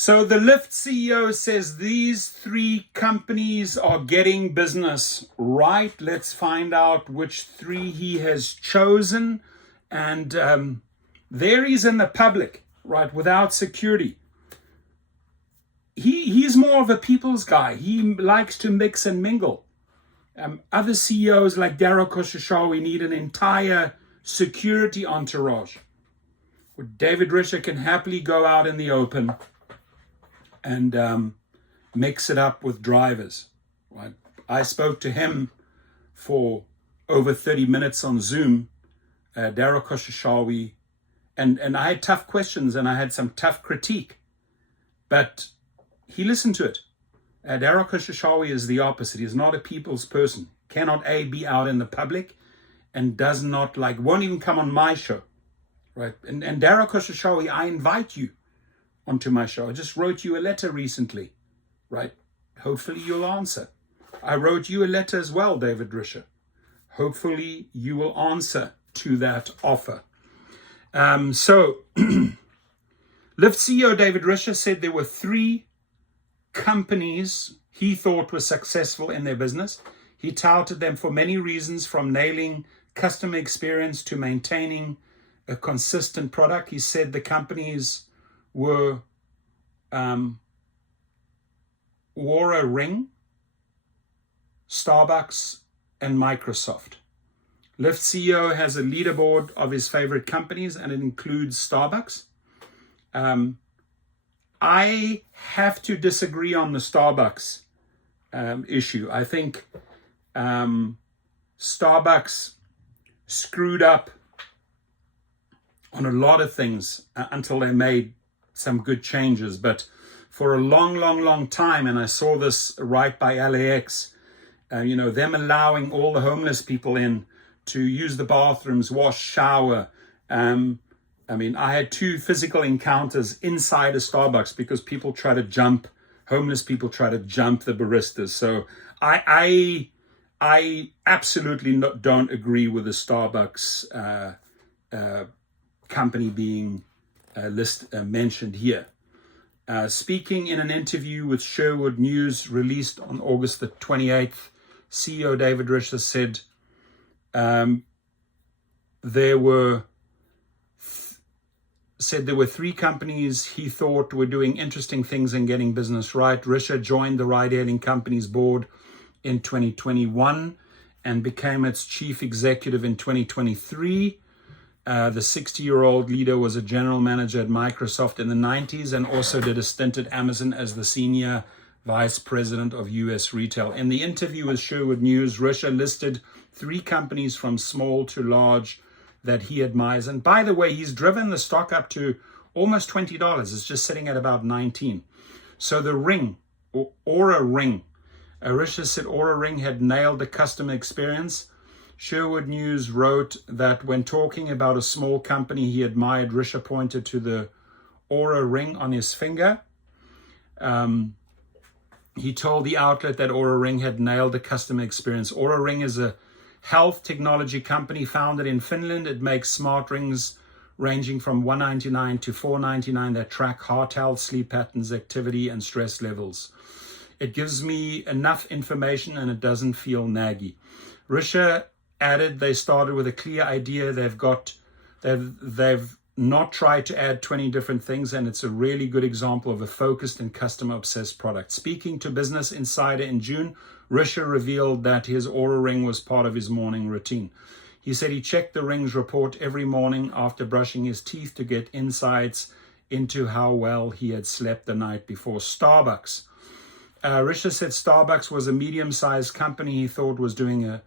So the Lyft CEO says these three companies are getting business right. Let's find out which three he has chosen. And there he's in the public, right, without security. He's more of a people's guy. He likes to mix and mingle. Other CEOs like Daryl Khosrowshahi need an entire security entourage. David Risher can happily go out in the open and mix it up with drivers. Right? I spoke to him for over 30 minutes on Zoom, Daryl Khosrowshahi, and I had tough questions and I had some tough critique, but he listened to it. Daryl Khosrowshahi is the opposite. He's not a people's person. Cannot be out in the public and does not won't even come on my show. Right? And Daryl Khosrowshahi, I invite you onto my show. I just wrote you a letter recently, right? Hopefully you'll answer. I wrote you a letter as well, David Risher. Hopefully you will answer to that offer. So Lyft CEO David Risher said there were three companies he thought were successful in their business. He touted them for many reasons, from nailing customer experience to maintaining a consistent product. He said the companies were Oura Ring, Starbucks, and Microsoft. Lyft CEO has a leaderboard of his favorite companies, and it includes Starbucks. I have to disagree on the Starbucks issue. I think Starbucks screwed up on a lot of things until they made some good changes. But for a long time, and I saw this right by LAX, them allowing all the homeless people in to use the bathrooms, wash, shower. I had two physical encounters inside a Starbucks because homeless people try to jump the baristas. So I absolutely don't agree with the Starbucks company being mentioned here. Speaking in an interview with Sherwood News released on August the 28th, CEO David Risher said there were three companies he thought were doing interesting things and getting business right. Risher joined the ride-hailing company's board in 2021 and became its chief executive in 2023. The 60-year-old leader was a general manager at Microsoft in the 90s and also did a stint at Amazon as the senior vice president of US retail. In the interview with Sherwood News, Risher listed three companies from small to large that he admires. And by the way, he's driven the stock up to almost $20. It's just sitting at about 19. So the Ring, or Oura Ring, Risher said Oura Ring had nailed the customer experience. Sherwood News wrote that when talking about a small company he admired, Risher pointed to the Oura Ring on his finger. He told the outlet that Oura Ring had nailed the customer experience. Oura Ring is a health technology company founded in Finland. It makes smart rings ranging from $199 to $499 that track heart health, sleep patterns, activity, and stress levels. It gives me enough information and it doesn't feel naggy. Risher added they started with a clear idea. They've not tried to add 20 different things, and it's a really good example of a focused and customer-obsessed product. Speaking to Business Insider in June, Risher revealed that his Oura Ring was part of his morning routine. He said he checked the Ring's report every morning after brushing his teeth to get insights into how well he had slept the night before. Starbucks. Risher said Starbucks was a medium-sized company he thought was doing a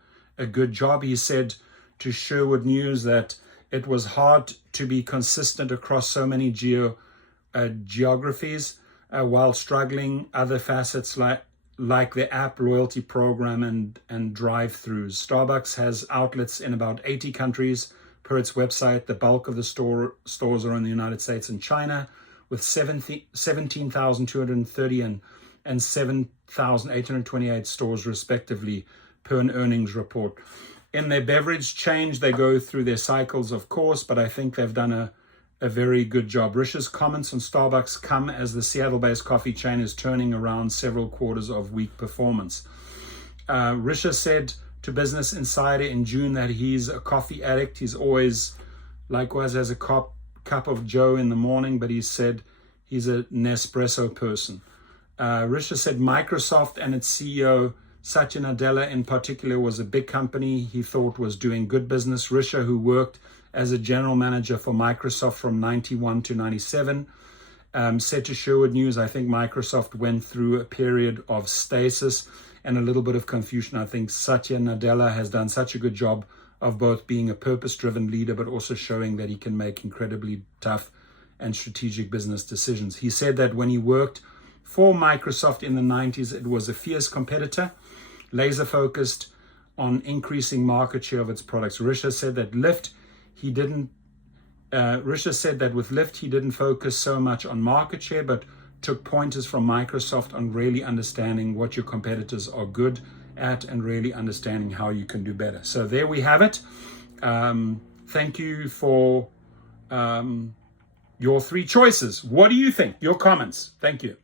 good job. He said to Sherwood News that it was hard to be consistent across so many geographies while struggling other facets like the app loyalty program and drive-thrus. Starbucks has outlets in about 80 countries per its website. The bulk of the stores are in the United States and China, with 17,230 and 7,828 stores respectively per an earnings report. In their beverage change, they go through their cycles, of course, but I think they've done a a very good job. Risha's comments on Starbucks come as the Seattle-based coffee chain is turning around several quarters of weak performance. Risha said to Business Insider in June that he's a coffee addict. He's always, likewise, has a cup of Joe in the morning, but he said he's a Nespresso person. Risha said Microsoft and its CEO, Satya Nadella in particular, was a big company he thought was doing good business. Risha, who worked as a general manager for Microsoft from 91 to 97, said to Sherwood News, I think Microsoft went through a period of stasis and a little bit of confusion. I think Satya Nadella has done such a good job of both being a purpose-driven leader, but also showing that he can make incredibly tough and strategic business decisions. He said that when he worked for Microsoft in the 90s, it was a fierce competitor, laser-focused on increasing market share of its products. Risha said that with Lyft, he didn't focus so much on market share, but took pointers from Microsoft on really understanding what your competitors are good at and really understanding how you can do better. So there we have it. Thank you for your 3 choices. What do you think? Your comments. Thank you.